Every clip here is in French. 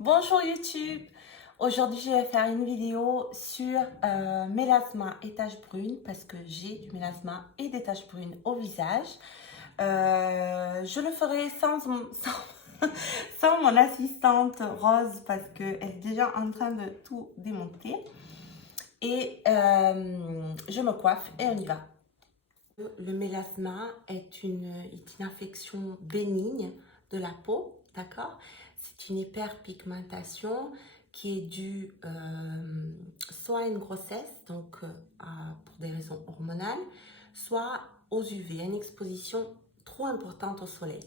Bonjour YouTube, aujourd'hui je vais faire une vidéo sur mélasma et taches brunes parce que j'ai du mélasma et des taches brunes au visage. Je le ferai sans mon assistante Rose parce qu'elle est déjà en train de tout démonter. Et je me coiffe et on y va. Le mélasma est une infection bénigne de la peau, d'accord? C'est une hyperpigmentation qui est due soit à une grossesse, donc pour des raisons hormonales, soit aux UV, à une exposition trop importante au soleil.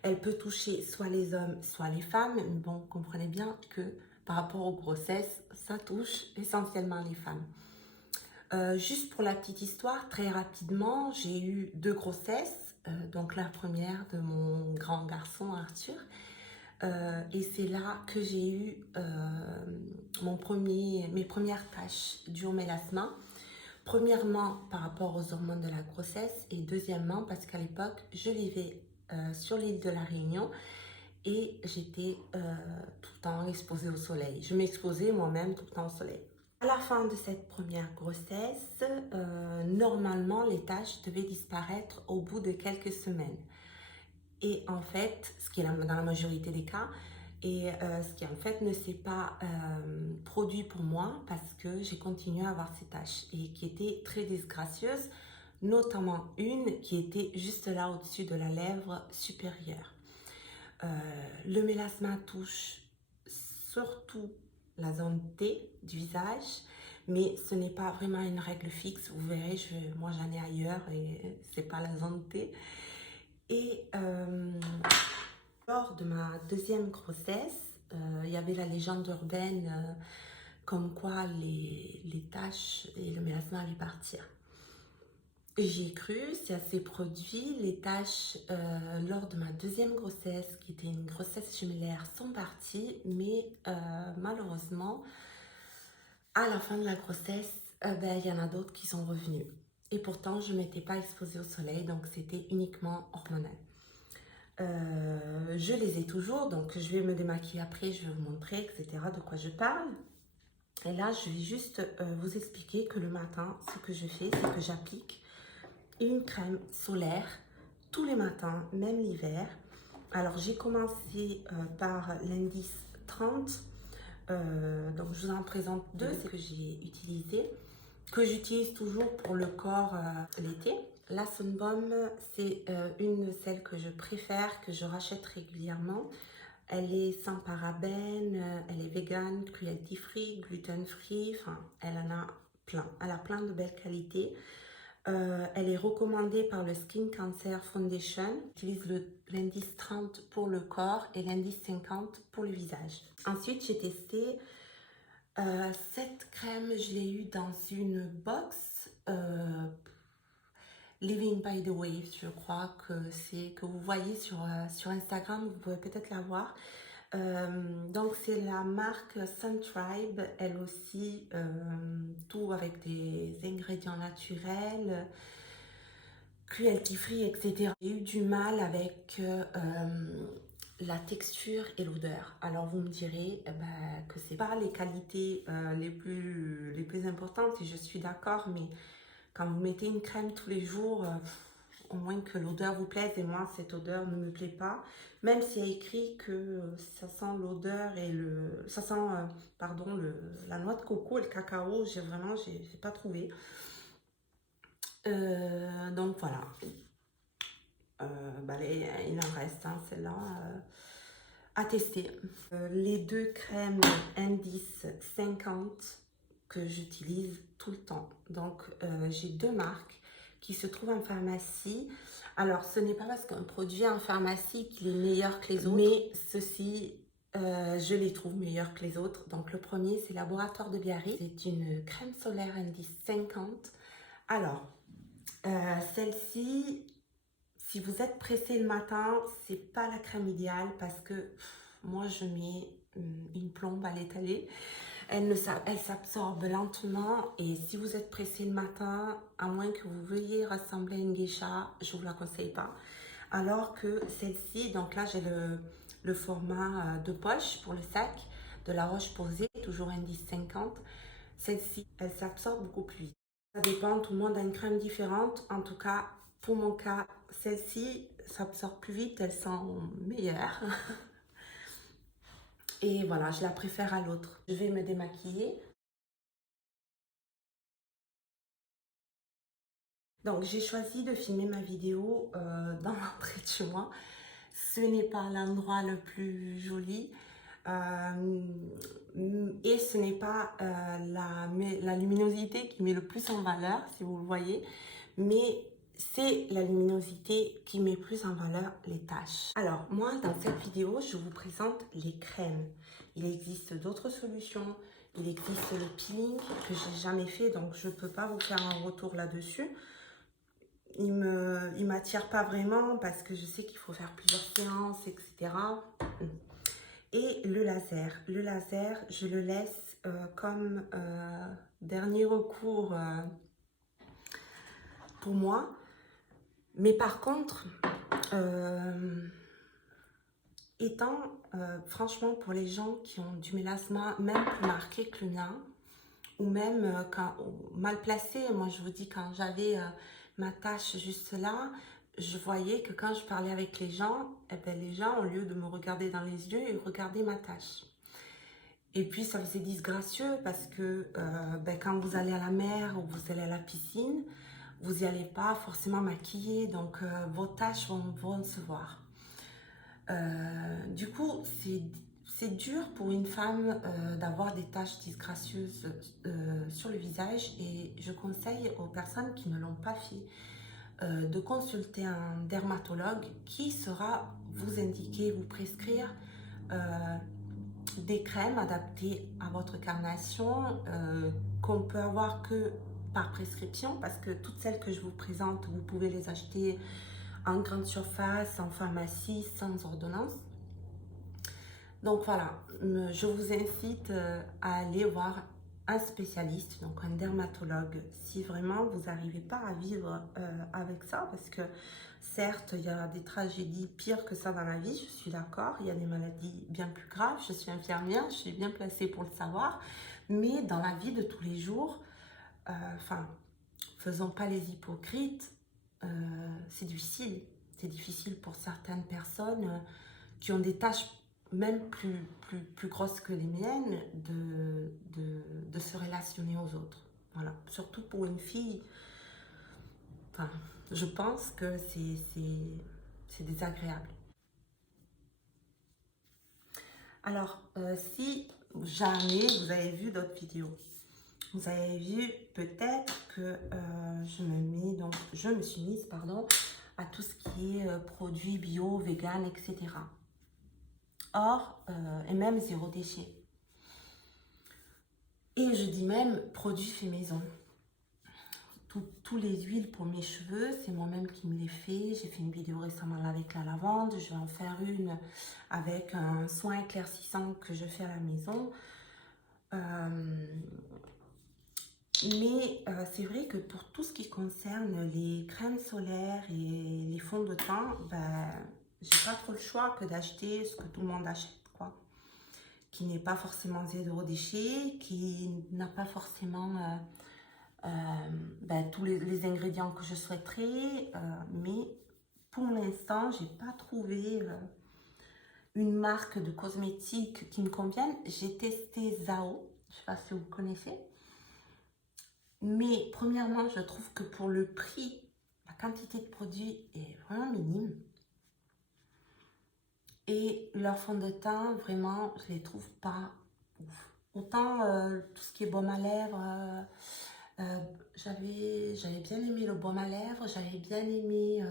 Elle peut toucher soit les hommes, soit les femmes, mais bon, comprenez bien que par rapport aux grossesses, ça touche essentiellement les femmes. Juste pour la petite histoire, très rapidement, j'ai eu 2 grossesses. Donc la première de mon grand garçon Arthur. Et c'est là que j'ai eu mes premières taches dues au mélasma. Premièrement, par rapport aux hormones de la grossesse. Et deuxièmement, parce qu'à l'époque, je vivais sur l'île de la Réunion. Et j'étais tout le temps exposée au soleil. Je m'exposais moi-même tout le temps au soleil. À la fin de cette première grossesse, normalement, les taches devaient disparaître au bout de quelques semaines. Et en fait, ce qui est dans la majorité des cas, et ce qui en fait ne s'est pas produit pour moi parce que j'ai continué à avoir ces taches et qui étaient très disgracieuses, notamment une qui était juste là au-dessus de la lèvre supérieure. Le mélasma touche surtout la zone T du visage, mais ce n'est pas vraiment une règle fixe. Vous verrez, moi j'en ai ailleurs et c'est pas la zone T. Et lors de ma deuxième grossesse, il y avait la légende urbaine comme quoi les taches et le mélasma allaient partir. J'y ai cru, c'est assez produit. Les taches lors de ma deuxième grossesse, qui était une grossesse jumellaire, sont parties, mais malheureusement, à la fin de la grossesse, il y en a d'autres qui sont revenus. Et pourtant, je ne m'étais pas exposée au soleil, donc c'était uniquement hormonal. Je les ai toujours, donc je vais me démaquiller après, je vais vous montrer, etc., de quoi je parle. Et là, je vais juste vous expliquer que le matin, ce que je fais, c'est que j'applique une crème solaire tous les matins, même l'hiver. Alors j'ai commencé par l'indice 30. Donc je vous en présente deux, c'est que j'ai utilisé, que j'utilise toujours pour le corps l'été. La Sunbomb, c'est une de celles que je préfère, que je rachète régulièrement. Elle est sans parabènes, elle est vegan, cruelty free, gluten free, enfin elle en a plein. Elle a plein de belles qualités. Elle est recommandée par le Skin Cancer Foundation. J'utilise l'indice 30 pour le corps et l'indice 50 pour le visage. Ensuite, j'ai testé cette crème, je l'ai eue dans une box Living by the Wave, je crois que vous voyez sur Instagram, vous pouvez peut-être la voir. Donc c'est la marque Suntribe, elle aussi, tout avec des ingrédients naturels, cruelty free, etc. J'ai eu du mal avec la texture et l'odeur. Alors vous me direz que c'est pas les qualités les plus importantes et je suis d'accord, mais quand vous mettez une crème tous les jours, au moins que l'odeur vous plaise, et moi cette odeur ne me plaît pas, même s'il y a écrit que ça sent l'odeur et ça sent la noix de coco et le cacao, j'ai pas trouvé. Donc voilà. Il en reste celle-là à tester. Les deux crèmes indice 50 que j'utilise tout le temps. Donc j'ai deux marques qui se trouvent en pharmacie. Alors ce n'est pas parce qu'un produit est en pharmacie qu'il est meilleur que les autres, mais ceci je les trouve meilleurs que les autres. Donc le premier, c'est Laboratoire de Biarritz. C'est une crème solaire indice 50. Alors celle-ci, si vous êtes pressé le matin, c'est pas la crème idéale parce que moi je mets une plombe à l'étaler. Elle s'absorbe lentement et si vous êtes pressé le matin, à moins que vous veuillez ressembler à une geisha, je vous la conseille pas. Alors que celle-ci, donc là j'ai le format de poche pour le sac. de La Roche-Posay, toujours indice 50. Celle-ci, elle s'absorbe beaucoup plus vite. Ça dépend, tout le monde a une crème différente. En tout cas, pour mon cas, celle-ci s'absorbe plus vite, elles sont meilleures. Et voilà, je la préfère à l'autre. Je vais me démaquiller. Donc, j'ai choisi de filmer ma vidéo dans l'entrée de chez moi. Ce n'est pas l'endroit le plus joli. Et ce n'est pas la luminosité qui met le plus en valeur, si vous le voyez, mais c'est la luminosité qui met plus en valeur les taches. Alors moi, dans cette vidéo, je vous présente les crèmes. Il existe d'autres solutions. Il existe le peeling que j'ai jamais fait, donc je ne peux pas vous faire un retour là-dessus. Il m'attire pas vraiment parce que je sais qu'il faut faire plusieurs séances, etc. Et le laser, je le laisse comme dernier recours pour moi. Mais par contre, franchement, pour les gens qui ont du mélasma, même plus marqué que le mien, ou même mal placé, moi je vous dis, quand j'avais ma tache juste là, je voyais que quand je parlais avec les gens, eh ben, les gens, au lieu de me regarder dans les yeux, ils regardaient ma tache. Et puis ça faisait disgracieux parce que ben, quand vous allez à la mer ou vous allez à la piscine, vous n'y allez pas forcément maquillé, donc vos taches vont se voir. Du coup, c'est dur pour une femme d'avoir des taches disgracieuses sur le visage, et je conseille aux personnes qui ne l'ont pas fait de consulter un dermatologue qui saura vous indiquer, vous prescrire des crèmes adaptées à votre carnation qu'on peut avoir que par prescription, parce que toutes celles que je vous présente, vous pouvez les acheter en grande surface, en pharmacie, sans ordonnance. Donc voilà, je vous incite à aller voir un spécialiste, donc un dermatologue, si vraiment vous n'arrivez pas à vivre avec ça, parce que certes, il y a des tragédies pires que ça dans la vie, je suis d'accord, il y a des maladies bien plus graves, je suis infirmière, je suis bien placée pour le savoir, mais dans la vie de tous les jours, faisons pas les hypocrites, c'est difficile pour certaines personnes qui ont des tâches même plus grosses que les miennes de se relationner aux autres. Voilà, surtout pour une fille, je pense que c'est désagréable. Alors, si jamais vous avez vu d'autres vidéos, vous avez vu peut-être que je me suis mise à tout ce qui est produits bio, vegan, etc. Or, et même zéro déchet. Et je dis même produits faits maison. Tous les huiles pour mes cheveux, c'est moi-même qui me les fais. J'ai fait une vidéo récemment avec la lavande. Je vais en faire une avec un soin éclaircissant que je fais à la maison. Mais c'est vrai que pour tout ce qui concerne les crèmes solaires et les fonds de teint, j'ai pas trop le choix que d'acheter ce que tout le monde achète, quoi. Qui n'est pas forcément zéro déchet, qui n'a pas forcément tous les ingrédients que je souhaiterais. Mais pour l'instant, j'ai pas trouvé une marque de cosmétiques qui me convienne. J'ai testé Zao, je sais pas si vous connaissez. Mais premièrement, je trouve que pour le prix, la quantité de produits est vraiment minime. Et leur fond de teint, vraiment, je les trouve pas ouf. Autant tout ce qui est baume à lèvres, j'avais bien aimé le baume à lèvres, j'avais bien aimé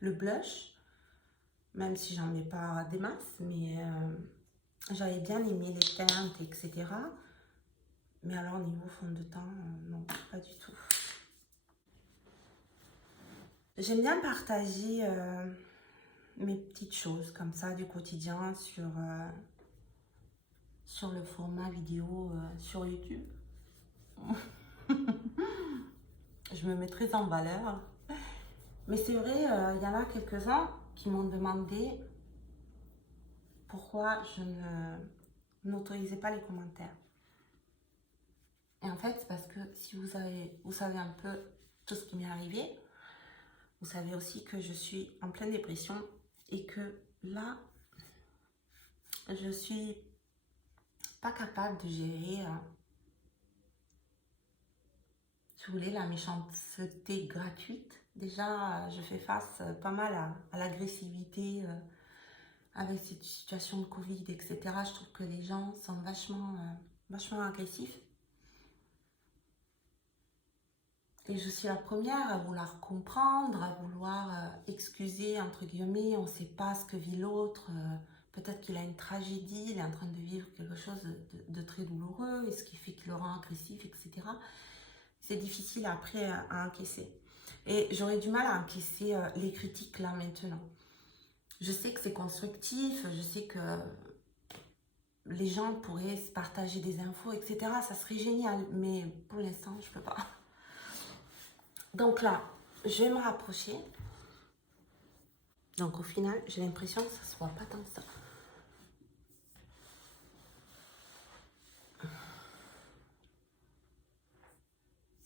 le blush, même si j'en mets pas des masses, mais j'avais bien aimé les teintes, etc. Mais alors, niveau fond de teint, non, pas du tout. J'aime bien partager mes petites choses comme ça du quotidien sur le format vidéo sur YouTube. Je me mets très en valeur. Mais c'est vrai, il y en a quelques-uns qui m'ont demandé pourquoi je ne n'autorisez pas les commentaires. Et en fait, c'est parce que si vous savez un peu tout ce qui m'est arrivé, vous savez aussi que je suis en pleine dépression et que là, je suis pas capable de gérer, si vous voulez, la méchanceté gratuite. Déjà, je fais face pas mal à l'agressivité avec cette situation de Covid, etc. Je trouve que les gens sont vachement agressifs. Et je suis la première à vouloir comprendre, à vouloir excuser, entre guillemets, on ne sait pas ce que vit l'autre. Peut-être qu'il a une tragédie, il est en train de vivre quelque chose de très douloureux, et ce qui fait qu'il le rend agressif, etc. C'est difficile après à encaisser. Et j'aurais du mal à encaisser les critiques là maintenant. Je sais que c'est constructif, je sais que les gens pourraient se partager des infos, etc. Ça serait génial, mais pour l'instant, je ne peux pas. Donc là, je vais me rapprocher. Donc au final, j'ai l'impression que ça ne se voit pas tant que ça.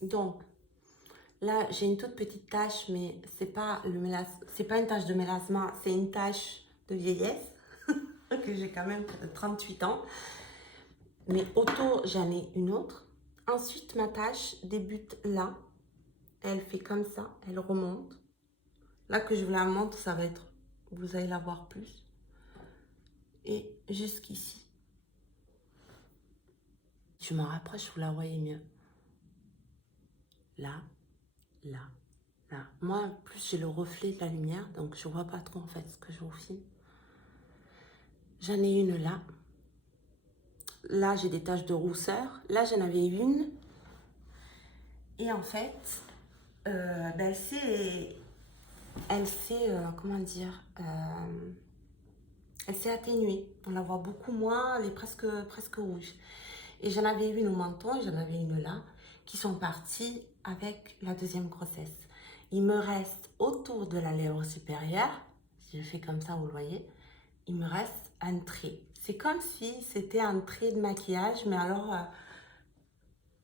Donc là, j'ai une toute petite tache, mais c'est pas une tache de mélasma, c'est une tache de vieillesse que j'ai quand même 38 ans. Mais autour, j'en ai une autre. Ensuite, ma tache débute là. Elle fait comme ça, elle remonte. Là que je vous la montre, ça va être, vous allez la voir plus. Et jusqu'ici. Je m'en rapproche, vous la voyez mieux. Là, là, là. Moi, en plus, j'ai le reflet de la lumière, donc je vois pas trop en fait ce que je vous filme. J'en ai une là. Là, j'ai des taches de rousseur. Là, j'en avais une. Et en fait, ben, comment dire, elle s'est atténuée. On la voit beaucoup moins, elle est presque rouge. Et j'en avais une au menton et j'en avais une là, qui sont parties avec la deuxième grossesse. Il me reste autour de la lèvre supérieure, si je fais comme ça, vous le voyez, il me reste un trait. C'est comme si c'était un trait de maquillage, mais alors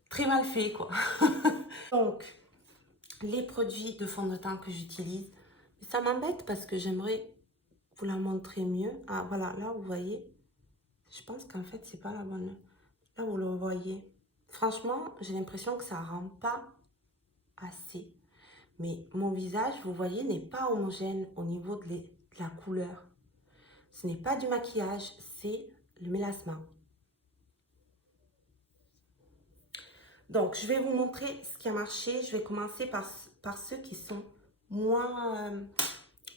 très mal fait, quoi. Donc, les produits de fond de teint que j'utilise, ça m'embête parce que j'aimerais vous la montrer mieux. Ah, voilà, là, vous voyez, je pense qu'en fait, c'est pas la bonne. Là, vous le voyez. Franchement, j'ai l'impression que ça rend pas assez. Mais mon visage, vous voyez, n'est pas homogène au niveau de la couleur. Ce n'est pas du maquillage, c'est le mélasma. Donc, je vais vous montrer ce qui a marché. Je vais commencer par ceux qui sont moins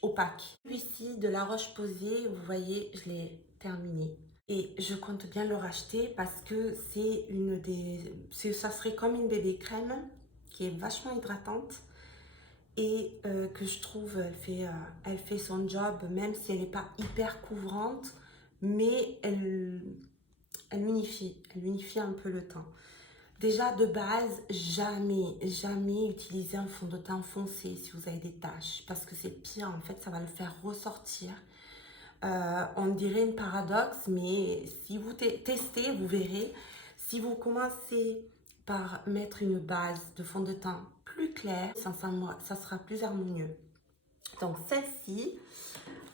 opaques. Celui-ci de La Roche-Posay, vous voyez, je l'ai terminé. Et je compte bien le racheter parce que c'est ça serait comme une bébé crème qui est vachement hydratante et que je trouve, elle fait son job, même si elle n'est pas hyper couvrante, mais elle unifie un peu le teint. Déjà, de base, jamais utiliser un fond de teint foncé si vous avez des taches, parce que c'est pire, en fait, ça va le faire ressortir. On dirait un paradoxe, mais si vous testez, vous verrez. Si vous commencez par mettre une base de fond de teint plus clair, ça sera plus harmonieux. Donc celle-ci.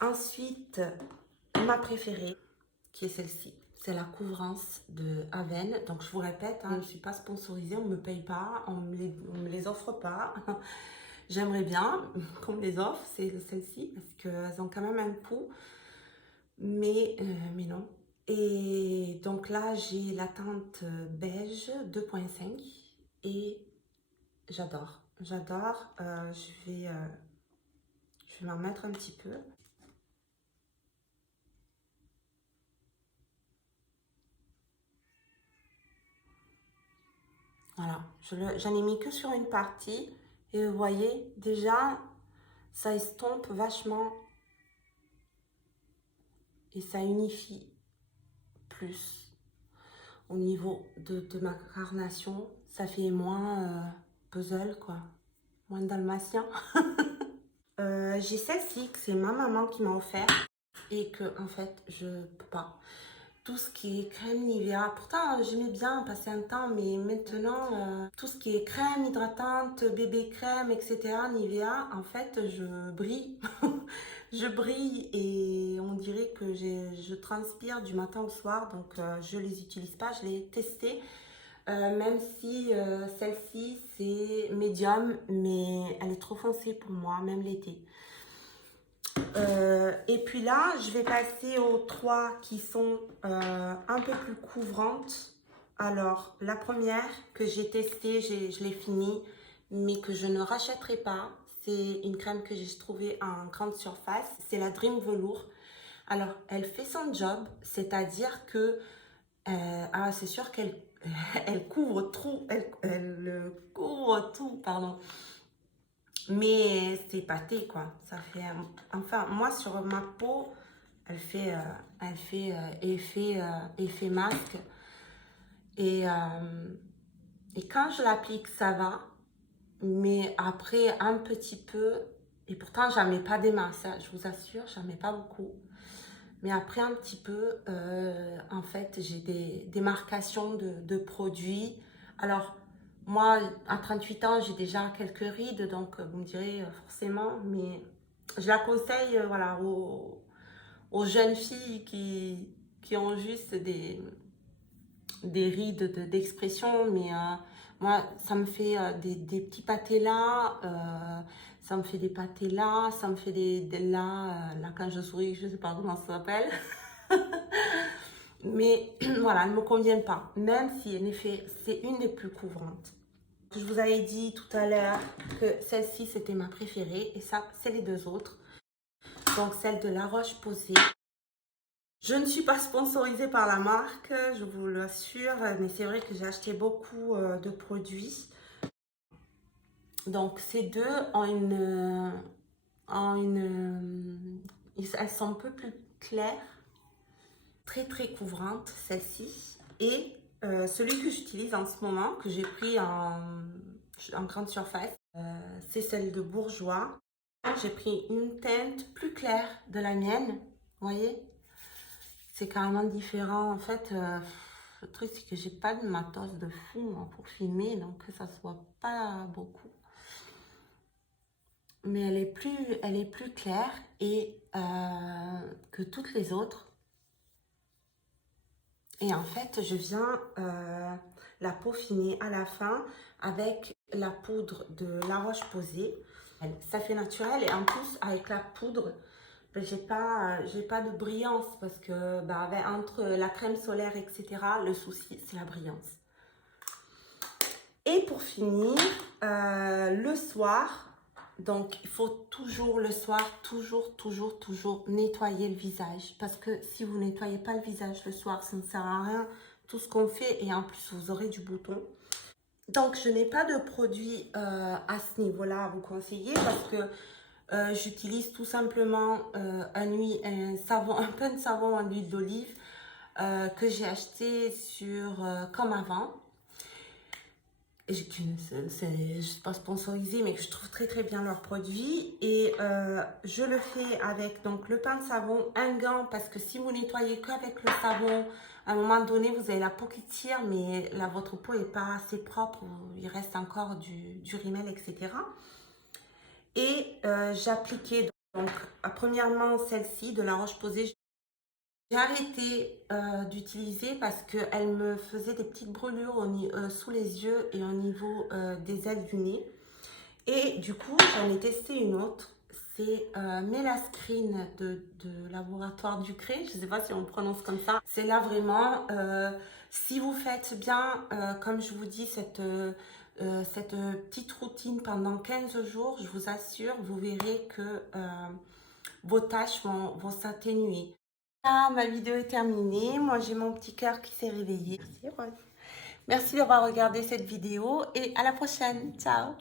Ensuite, ma préférée, qui est celle-ci. C'est la couvrance de Aven. Donc je vous répète, je ne suis pas sponsorisée, on ne me paye pas, on me les offre pas. J'aimerais bien qu'on me les offre, c'est celle-ci, parce qu'elles ont quand même un coût. Mais non. Et donc là, j'ai la teinte beige 2.5 et j'adore. J'adore. Je vais m'en mettre un petit peu. Voilà. J'en ai mis que sur une partie. Et vous voyez, déjà, ça estompe vachement. Et ça unifie plus au niveau de ma carnation. Ça fait moins puzzle, quoi. Moins dalmatien. J'ai celle-ci que c'est ma maman qui m'a offert et que en fait je peux pas. tout ce qui est crème Nivea. Pourtant, j'aimais bien passer un temps, mais maintenant, tout ce qui est crème hydratante, bébé crème, etc., Nivea, en fait, je brille. Je brille et on dirait que je transpire du matin au soir, donc je les utilise pas. Je l'ai testé, même si celle-ci, c'est médium, mais elle est trop foncée pour moi, même l'été. Et puis là, je vais passer aux trois qui sont un peu plus couvrantes. Alors, la première que j'ai testée, je l'ai finie, mais que je ne rachèterai pas. C'est une crème que j'ai trouvée en grande surface. C'est la Dream Velours. Alors, elle fait son job, c'est-à-dire que, c'est sûr qu'elle elle couvre tout, elle couvre tout, pardon. Mais c'est pâté, quoi. Ça fait, enfin, moi, sur ma peau, elle fait effet masque. Et quand je l'applique, ça va. Mais après, un petit peu, et pourtant, j'en mets pas des masses, hein, je vous assure, j'en mets pas beaucoup. Mais après, un petit peu, en fait, j'ai des marcations de produits. Alors, moi, à 38 ans, j'ai déjà quelques rides, donc vous me direz forcément, mais je la conseille voilà, aux jeunes filles qui ont juste des rides d'expression, mais moi, ça me fait des petits pâtés là, ça me fait des pâtés là, ça me fait des là, là quand je souris, je ne sais pas comment ça s'appelle. Mais voilà, elle ne me convient pas, même si en effet, c'est une des plus couvrantes. Je vous avais dit tout à l'heure que celle-ci, c'était ma préférée, et ça, c'est les deux autres. Donc, celle de La Roche-Posay. Je ne suis pas sponsorisée par la marque, je vous l'assure, mais c'est vrai que j'ai acheté beaucoup de produits. Donc, ces deux elles sont un peu plus claires, très très couvrantes, celle-ci. Et celui que j'utilise en ce moment, que j'ai pris en grande surface, c'est celle de Bourjois. J'ai pris une teinte plus claire de la mienne, vous voyez? C'est carrément différent. En fait, le truc, c'est que j'ai pas de matos de fou moi, pour filmer, donc que ça soit pas beaucoup. Mais elle est plus claire et que toutes les autres. Et en fait, je viens la peaufiner à la fin avec la poudre de La Roche-Posay. Ça fait naturel et en plus, avec la poudre, j'ai pas de brillance parce que bah, entre la crème solaire, etc., le souci, c'est la brillance. Et pour finir, le soir, donc il faut toujours le soir, toujours nettoyer le visage. Parce que si vous nettoyez pas le visage le soir, ça ne sert à rien. Tout ce qu'on fait et en plus, vous aurez du bouton. Donc, je n'ai pas de produit à ce niveau-là à vous conseiller parce que j'utilise tout simplement un peu de savon en huile d'olive que j'ai acheté sur Comme Avant. Je ne suis pas sponsorisée, mais que je trouve très très bien leurs produits. Et je le fais avec donc le pain de savon, un gant, parce que si vous nettoyez qu'avec le savon, à un moment donné, vous avez la peau qui tire, mais là, votre peau n'est pas assez propre, il reste encore du rímel, etc. Et j'appliquais donc premièrement celle-ci de La Roche-Posay. J'ai arrêté d'utiliser parce qu'elle me faisait des petites brûlures sous les yeux et au niveau des ailes du nez. Et du coup, j'en ai testé une autre. C'est Mélascrine de Laboratoire Ducré. Je ne sais pas si on le prononce comme ça. C'est là vraiment, si vous faites bien, comme je vous dis, cette petite routine pendant 15 jours, je vous assure, vous verrez que vos tâches vont s'atténuer. Ah, ma vidéo est terminée. Moi, j'ai mon petit cœur qui s'est réveillé. Merci, Rose. Merci d'avoir regardé cette vidéo et à la prochaine. Ciao.